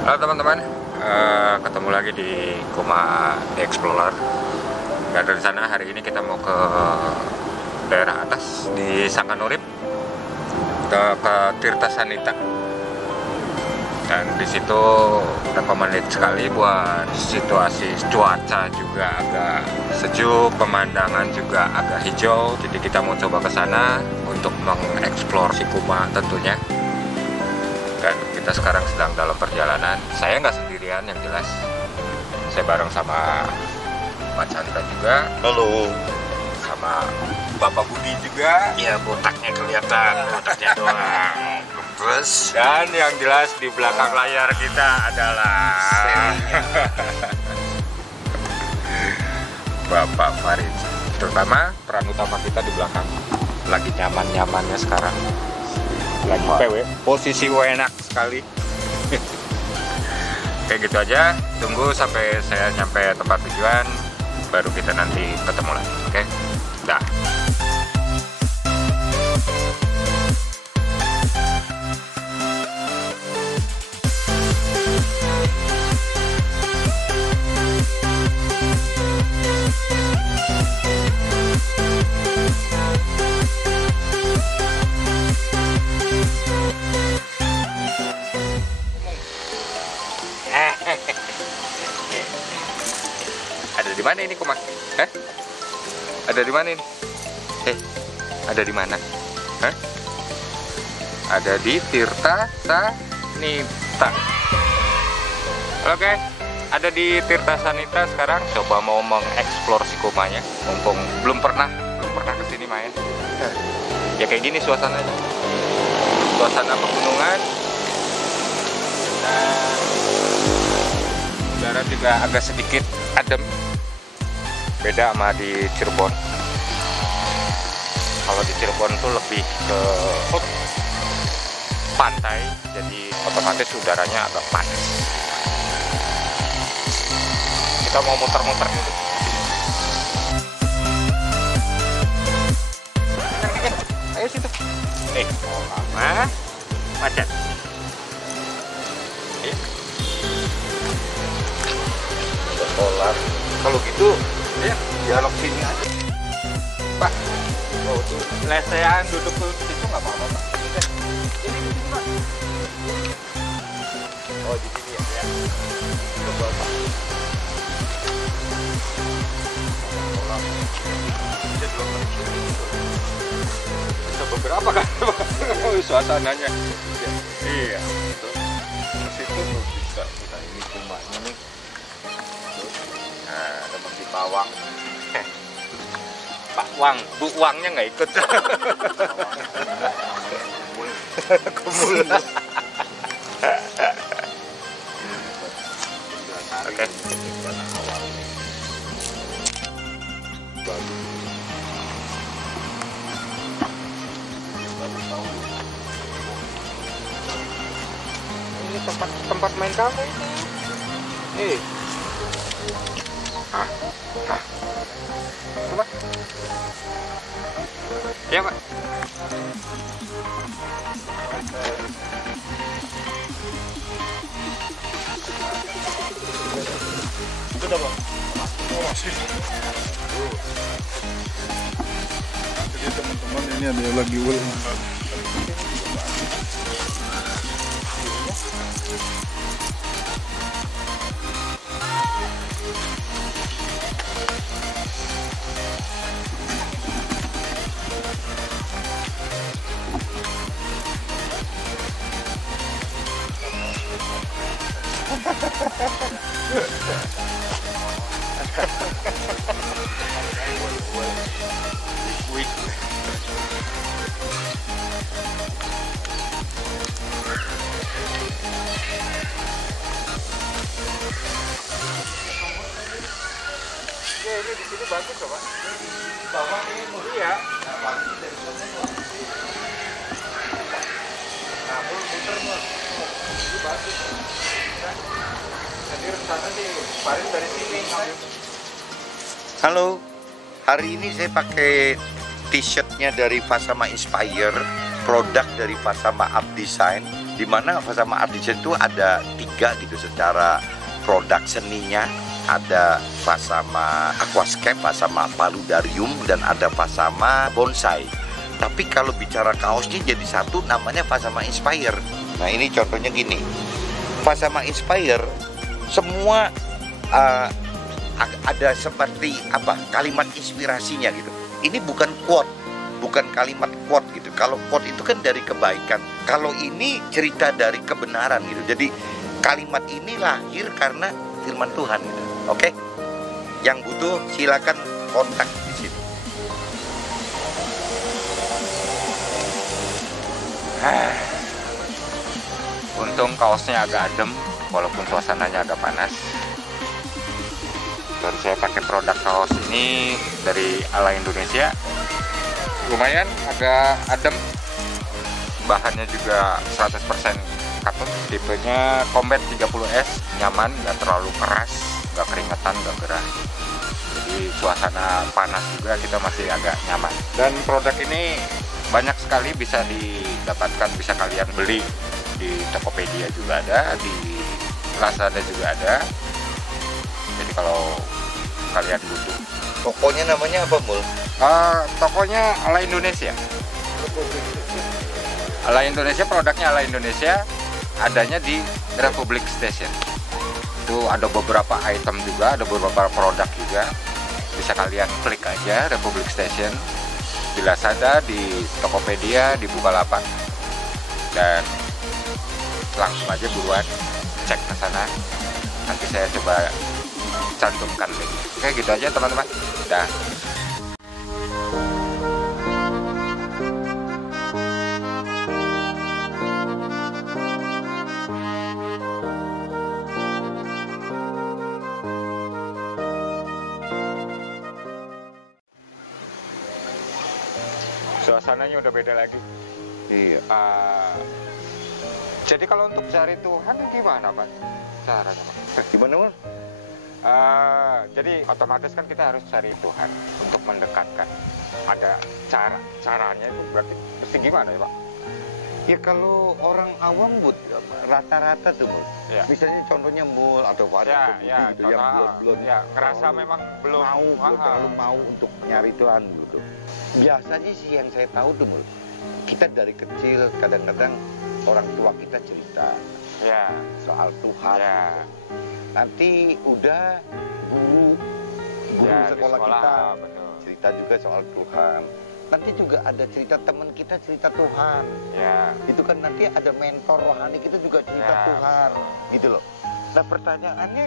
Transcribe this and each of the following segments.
Halo teman-teman, ketemu lagi di Kuma The Explorer. Dan dari sana hari ini kita mau ke daerah atas di Sangkanurip, ke Tirta Sanita. Dan di situ recommended sekali buat situasi cuaca juga agak sejuk, pemandangan juga agak hijau. Jadi kita mau coba ke sana untuk mengeksplor si Kuma tentunya. Dan kita sekarang sedang dalam perjalanan. Saya nggak sendirian, yang jelas saya bareng sama Pak Chandra juga. Halo. Sama Bapak Budi juga. Ya, botaknya kelihatan, botaknya doang. Terus. Dan yang jelas di belakang layar kita adalah Bapak Farid. Terutama peran utama kita di belakang. Lagi nyaman-nyamannya sekarang. Lagi PW, posisi enak sekali. Kayak gitu aja, tunggu sampai saya nyampe tempat tujuan, baru kita nanti ketemu lagi, oke? Dah. Ada di mana ini Kuma? Ada di mana ini? Ada di mana? Ada di Tirta Sanita. Oke, ada di Tirta Sanita sekarang. Coba mau mengeksplor si Kumanya. Mumpung belum pernah kesini main. Ya kayak gini suasananya. Suasana pegunungan. Dan udara juga agak sedikit adem. Beda sama di Cirebon. Kalau di Cirebon tuh lebih ke pantai, jadi otomatis udaranya agak panas. Kita mau muter-muter dulu. Ayo situ. Lama macet. Solar. Kalau gitu ya dialog sini aja, Pak. Oh, tuh lesehan duduk tuh situ nggak apa-apa, Pak. Ini di sini, Pak. Oh, di sini ya. Coba, Pak. Bisa beberapa kan, Pak? Suasananya. Iya. Terus itu tuh bisa kita ini kumanya nih. Nah, ada Bang Pawang. Pak Wang, Bu Wangnya nggak ikut. Kumul. Oke. Ini tempat main kamu ini. Coba. Ya, Pak. Sudah, Bang. Oh, masih. Jadi teman-teman ini ada yang lagi ulang. Ini di sini bagus kok, Pak. Bawah ini mudah ya. Nah, muter Mas. Ini bagus. Jadi rencana sih paling dari sini. Halo. Hari ini saya pakai t-shirtnya dari Fasama Inspire, produk dari Fasama Up Design. Dimana Fasama Artisan itu ada 3 gitu secara produk seninya. Ada Fasama Aquascape, Fasama Paludarium, dan ada Fasama Bonsai. Tapi kalau bicara kaosnya jadi satu, namanya Fasama Inspire. Nah ini contohnya gini, Fasama Inspire semua ada seperti kalimat inspirasinya gitu. Ini bukan quote, bukan kalimat quote gitu. Kalau quote itu kan dari kebaikan. Kalau ini cerita dari kebenaran gitu. Jadi kalimat ini lahir karena firman Tuhan gitu. Oke? Yang butuh silakan kontak di sini. Untung kaosnya agak adem walaupun suasananya agak panas. Dan saya pakai produk kaos ini dari Ala Indonesia. Lumayan agak adem. Bahannya juga 100% katun. Tipenya Combat 30S, nyaman, nggak terlalu keras, nggak keringetan, nggak gerah. Jadi suasana panas juga kita masih agak nyaman. Dan produk ini banyak sekali bisa didapatkan, bisa kalian beli di Tokopedia juga ada, di Lazada juga ada. Jadi kalau kalian butuh. Tokonya namanya apa, Mul? Tokonya Ala Indonesia. Ala Indonesia, produknya Ala Indonesia, adanya di Republic Station. Itu ada beberapa item juga, ada beberapa produk juga. Bisa kalian klik aja Republic Station di Lazada, di Tokopedia, di Bukalapak. Dan langsung aja buruan cek ke sana. Nanti saya coba cantumkan link. Oke, gitu aja teman-teman. Dah. Suasananya udah beda lagi. Iya. Jadi kalau untuk cari Tuhan gimana Pak? Caranya Pak? Gimana, Mul? Jadi otomatis kan kita harus cari Tuhan untuk mendekatkan. Ada caranya itu berarti mesti gimana ya Pak? Ya kalau orang awam, rata-rata tuh, Mul. Ya. Misalnya contohnya Mul atau Fadil gitu, yang belum ngerasa memang belum terlalu mau untuk nyari Tuhan gitu. Biasanya sih yang saya tahu tuh, Mul, kita dari kecil kadang-kadang orang tua kita cerita soal Tuhan. Nanti udah guru sekolah kita betul. cerita juga soal Tuhan. Nanti juga ada cerita teman kita cerita Tuhan. Itu kan nanti ada mentor rohani kita juga cerita Tuhan, gitu loh. Nah pertanyaannya,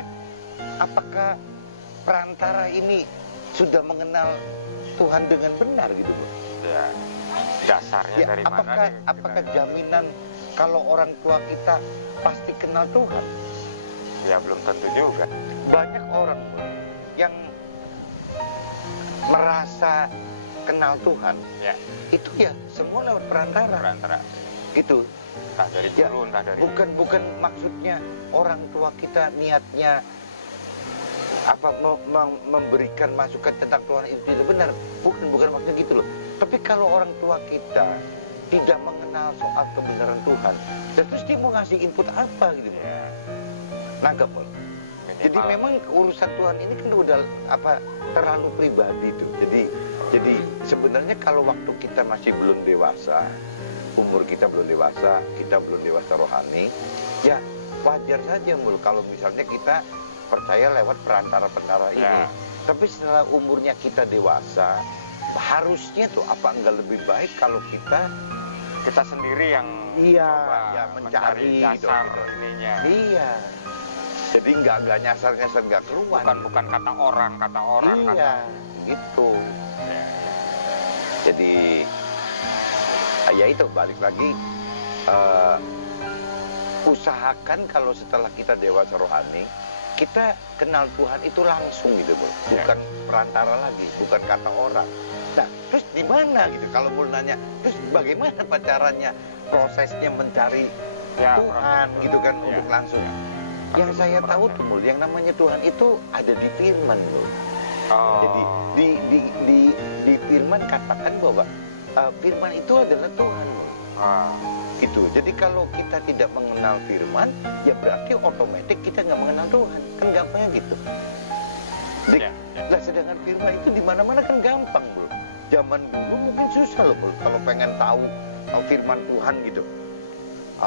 apakah perantara ini sudah mengenal Tuhan dengan benar gitu, Bu? Ya, dasarnya dari mana? Apakah jaminan kalau orang tua kita pasti kenal Tuhan? Ya belum tentu juga. Banyak orang yang merasa kenal Tuhan, itu ya semua lewat perantara. Gitu. Entah dari guru, entah dari... Bukan maksudnya orang tua kita niatnya memberikan masukan tentang Tuhan itu tidak benar. Bukan maksudnya gitu loh. Tapi kalau orang tua kita tidak mengenal soal kebenaran Tuhan, terus dia mau ngasih input apa gitu? Nangkep, Pol. Jadi memang urusan Tuhan ini kan udah terlalu pribadi tuh. Jadi sebenarnya kalau waktu kita masih belum dewasa, umur kita belum dewasa, kita belum dewasa rohani, ya wajar saja, Mul, kalau misalnya kita percaya lewat perantara-perantara ini. Tapi setelah umurnya kita dewasa, harusnya tuh apa enggak lebih baik kalau kita sendiri yang mencari dasar ininya. Iya. Jadi nggak nyasar-nyasar, nggak keluar. Bukan kata orang. Iya, gitu. Jadi, ya itu balik lagi. Usahakan kalau setelah kita dewasa rohani, kita kenal Tuhan itu langsung gitu, Bu. Bukan perantara lagi, bukan kata orang. Nah, terus di mana gitu? Kalau mau nanya, terus bagaimana caranya, prosesnya mencari Tuhan gitu kan untuk langsung? Yang saya tahu tuh, Mul, yang namanya Tuhan itu ada di firman, Mul. Jadi di firman katakan bahwa firman itu adalah Tuhan, Mul. Gitu. Jadi kalau kita tidak mengenal firman, ya berarti otomatis kita nggak mengenal Tuhan. Kan gampangnya gitu. Nah, sedangkan firman itu di mana-mana kan gampang, bro. Zaman dulu mungkin susah loh, bro. Kalau pengen tahu firman Tuhan gitu.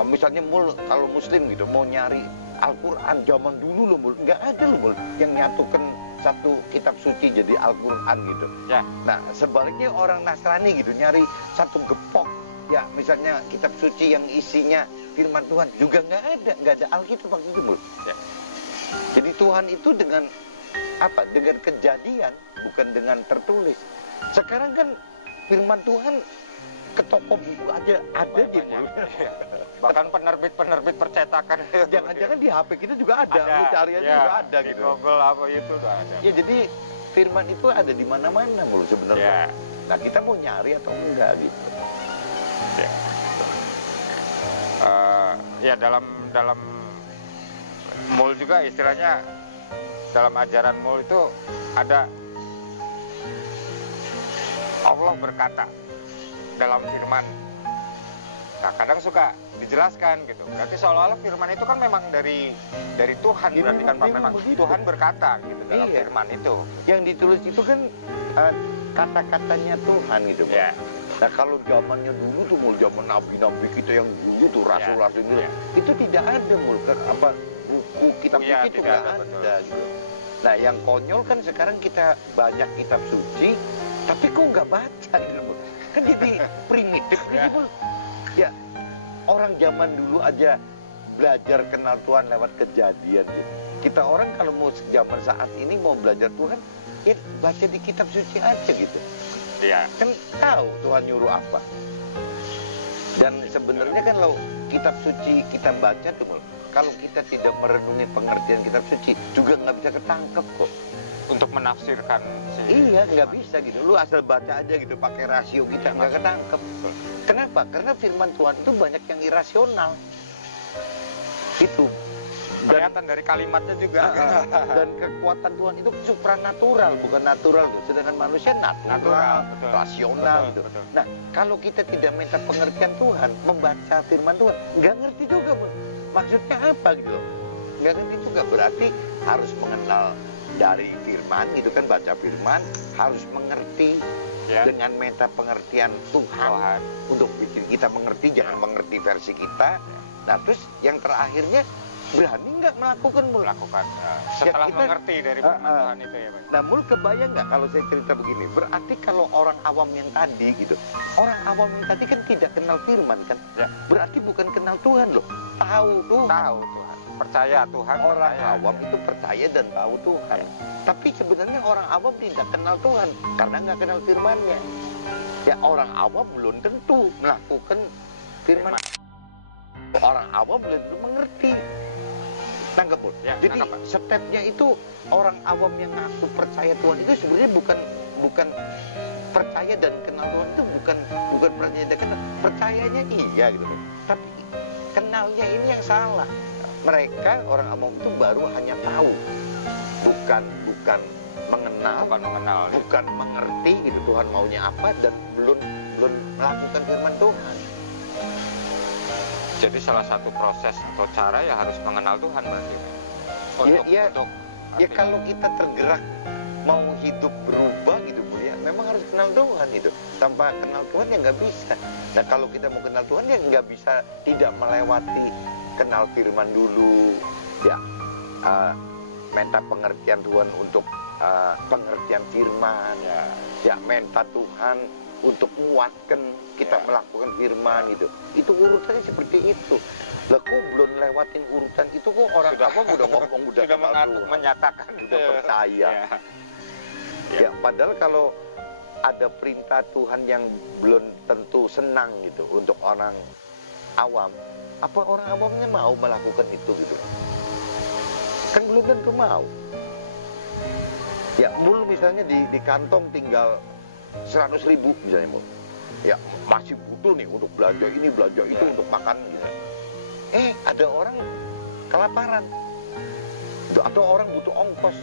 Misalnya kalau Muslim gitu mau nyari Al-Quran zaman dulu loh, bro. Nggak ada loh, bro, yang nyatukan satu kitab suci jadi Al-Quran gitu. Ya. Nah, sebaliknya orang Nasrani gitu nyari satu gepok. Ya, misalnya kitab suci yang isinya firman Tuhan juga nggak ada Alkitab waktu itu, bro. Ya. Jadi Tuhan itu dengan apa? Dengan kejadian, bukan dengan tertulis. Sekarang kan firman Tuhan ke toko buku aja ada di mulut. Bahkan penerbit percetakan. Jangan-jangan di HP kita juga ada, lu cari aja juga ada di gitu. Google apa itu udah ada. Ya, jadi firman itu ada di mana-mana mulu sebenarnya. Ya. Nah, kita mau nyari atau enggak gitu. Ya. Ya dalam mul juga istilahnya, dalam ajaran mul itu ada Allah berkata dalam firman. Nah, kadang suka dijelaskan gitu. Berarti seolah-olah firman itu kan memang dari Tuhan. Ya, berarti kan memang begitu. Tuhan berkata gitu dalam Iya. firman itu. Yang ditulis itu kan kata-katanya Tuhan gitu. Ya. Nah, kalau zamannya dulu tuh mul zaman nabi-nabi kita yang dulu tuh rasul-rasul dulu, Ya. itu tidak ada mul apa buku kitab Ya, suci itu tidak nggak ada, betul. ada gitu. Nah, yang konyol kan sekarang kita banyak kitab suci, tapi kok nggak baca gitu, Mul. Kan jadi primitif gitu, Mul. Ya, orang zaman dulu aja belajar kenal Tuhan lewat kejadian gitu. Kita orang kalau mau zaman saat ini mau belajar Tuhan, ya baca di kitab suci aja gitu. Iya. Kan tahu Tuhan nyuruh apa. Dan sebenarnya kan kalau kitab suci kita baca tuh, Mul, kalau kita tidak merenungi pengertian kitab suci juga nggak bisa ketangkep kok. Untuk menafsirkan Iya, nggak bisa gitu. Lu asal baca aja gitu, pakai rasio kita nggak ketangkep. Kenapa? Karena firman Tuhan itu banyak yang irasional. Itu. kelihatan dari kalimatnya juga. Dan kekuatan Tuhan itu supranatural, bukan natural tuh. Sedangkan manusia natural, betul. rasional Betul, gitu. betul. Nah, kalau kita tidak minta pengertian Tuhan, membaca firman Tuhan, nggak ngerti juga, Bro. Maksudnya apa gitu loh. Nggak ngerti juga, berarti harus mengenal dari firman gitu kan, baca firman, harus mengerti Ya. dengan meta pengertian Tuhan untuk bikin kita mengerti, jangan mengerti versi kita. Nah, terus yang terakhirnya berani nggak melakukan Mul? Melakukan setelah kita- mengerti dari firman Tuhan itu ya, Pak. Nah, Mul, kebayang nggak kalau saya cerita begini? Berarti kalau orang awam yang tadi gitu, orang awam yang tadi kan tidak kenal firman kan? Ya. Berarti bukan kenal Tuhan loh, tahu Tuhan. Tahu Tuhan, percaya Tuhan. Orang percaya. awam itu percaya dan tahu Tuhan. Tapi sebenarnya orang awam tidak kenal Tuhan karena nggak kenal firman-Nya. Ya, orang awam belum tentu melakukan firman. Orang awam belum tentu mengerti. Tangkap, Bro? Ya, Jadi tangkap, Pak. stepnya itu orang awam yang ngaku percaya Tuhan itu sebenarnya bukan percaya dan kenal Tuhan itu bukan percaya dan kenal. Percayanya iya gitu, Bro. Tapi kenalnya ini yang salah. Mereka orang awam itu baru hanya tahu, bukan mengenal, bukan mengerti gitu Tuhan maunya apa, dan belum melakukan firman Tuhan. Jadi salah satu proses atau cara ya harus mengenal Tuhan berarti. Ya, kalau kita tergerak mau hidup berubah gitu, Bu, ya memang harus kenal Tuhan itu. Tanpa kenal Tuhan ya nggak bisa. Nah, kalau kita mau kenal Tuhan ya nggak bisa tidak melewati kenal firman dulu, ya minta pengertian Tuhan untuk pengertian firman, ya minta Tuhan untuk menguatkan kita melakukan firman gitu. Itu urutannya seperti itu. Lah, kok belum lewatin urutan itu kok orang awam udah ngomong udah sudah kenal Tuhan, menyatakan udah percaya. Ya, padahal kalau ada perintah Tuhan yang belum tentu senang gitu untuk orang awam, apa orang awamnya mau melakukan itu gitu? Kan belum tentu mau. Ya, Mul misalnya di kantong tinggal 100.000 misalnya, Mul. Ya, masih butuh nih untuk belanja ini, belanja itu, untuk makan gitu. Ada orang kelaparan. Atau orang butuh ongkos.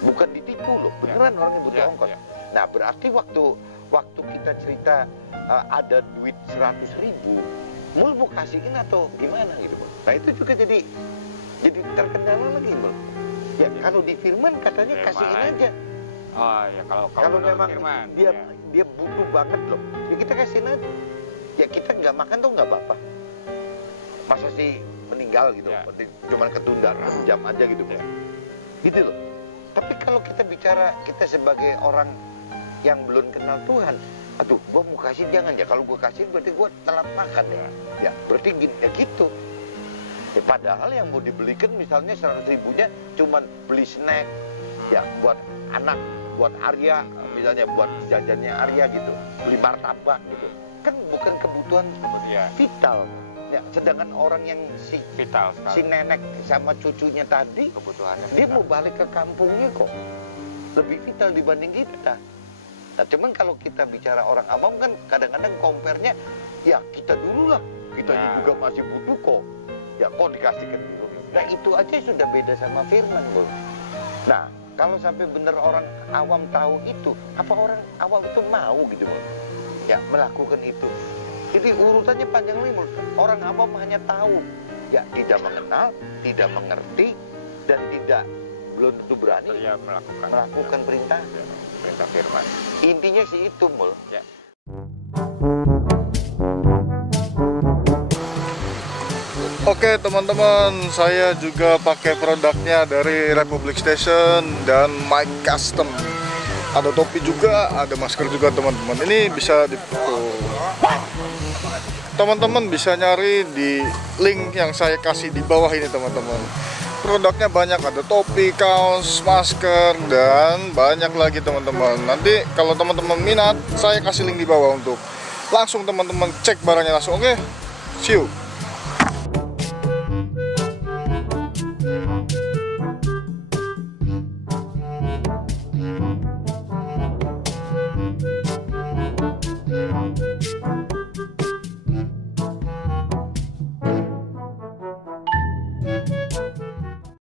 Bukan ditipu loh, beneran orang yang butuh ongkos. Nah, berarti waktu waktu kita cerita ada duit 100.000, Mul mau kasihin atau gimana gitu. Nah itu juga jadi terkendala lagi, Mul. Ya kalau di Firman katanya kasihin aja. Oh ya, kalau memang Firman, dia butuh banget loh, ya kita kasihin aja. Ya kita nggak makan tuh nggak apa-apa. Masa sih meninggal gitu, cuman ketunda 6 jam aja gitu, gitu loh. Tapi kalau kita bicara kita sebagai orang yang belum kenal Tuhan, aduh, gua mau kasih jangan ya. Kalau gua kasih berarti gua telat makan ya. Ya berarti gitu. Padahal yang mau dibelikan misalnya 100.000-nya cuman beli snack, ya buat anak, buat Arya, misalnya buat jajannya Arya gitu, beli martabak gitu. Kan bukan kebutuhan vital. Ya, sedangkan orang yang vital sekali. Si nenek sama cucunya tadi kebutuhannya dia mau balik ke kampungnya kok lebih vital dibanding kita. Nah cuman kalau kita bicara orang awam kan kadang-kadang compare-nya ya kita dulu lah, kita juga masih butuh kok. Ya kok dikasihkan dulu. Nah itu aja sudah beda sama Firman, Bro. Nah kalau sampai bener orang awam tahu itu, apa orang awam itu mau gitu, Bro? Ya melakukan itu. Jadi urutannya panjang nih, orang awam hanya tahu, ya tidak mengenal, tidak mengerti, dan belum tentu berani melakukan perintah Firman. Intinya sih itu, Mul. Ya. Oke teman-teman, saya juga pakai produknya dari Republic Station dan Mike Custom. Ada topi juga, ada masker juga teman-teman. Ini bisa teman-teman bisa nyari di link yang saya kasih di bawah ini teman-teman. Produknya banyak, ada topi, kaos, masker, dan banyak lagi teman-teman. Nanti kalau teman-teman minat, saya kasih link di bawah untuk langsung teman-teman cek barangnya langsung. Oke, see you.